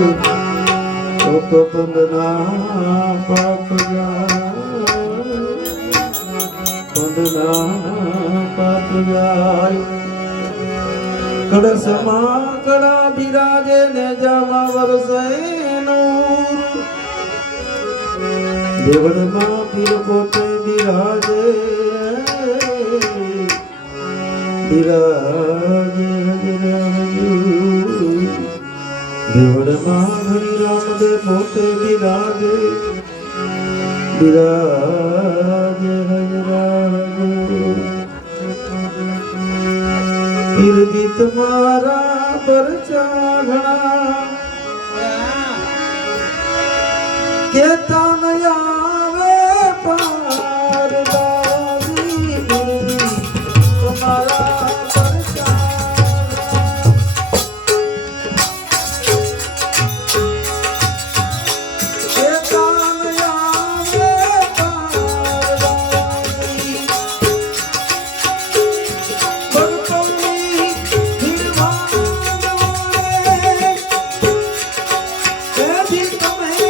તપ પંદના પાપ જાય પંદના પાપ જાય કળસમાં કળા બિરાજે ને જાવા વરસે પોતે બિરાજે બિરાજે દેવડમાં હરિ રામદેવ પોતે બિરાજે. બિરાજે હજરાજે નિર્દિત મારા પરચા ઘણા કેતા você também.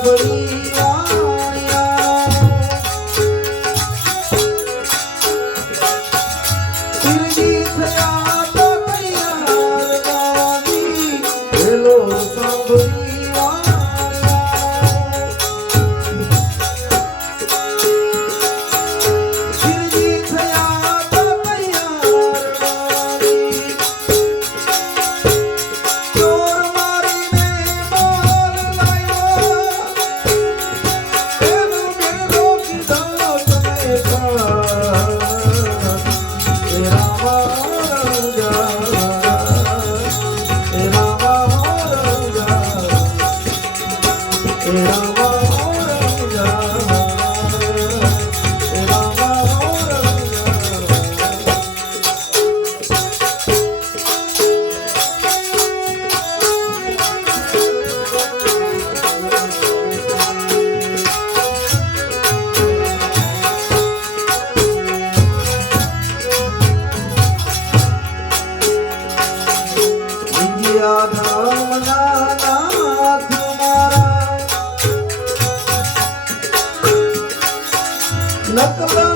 travel હે રામા મારા નકલ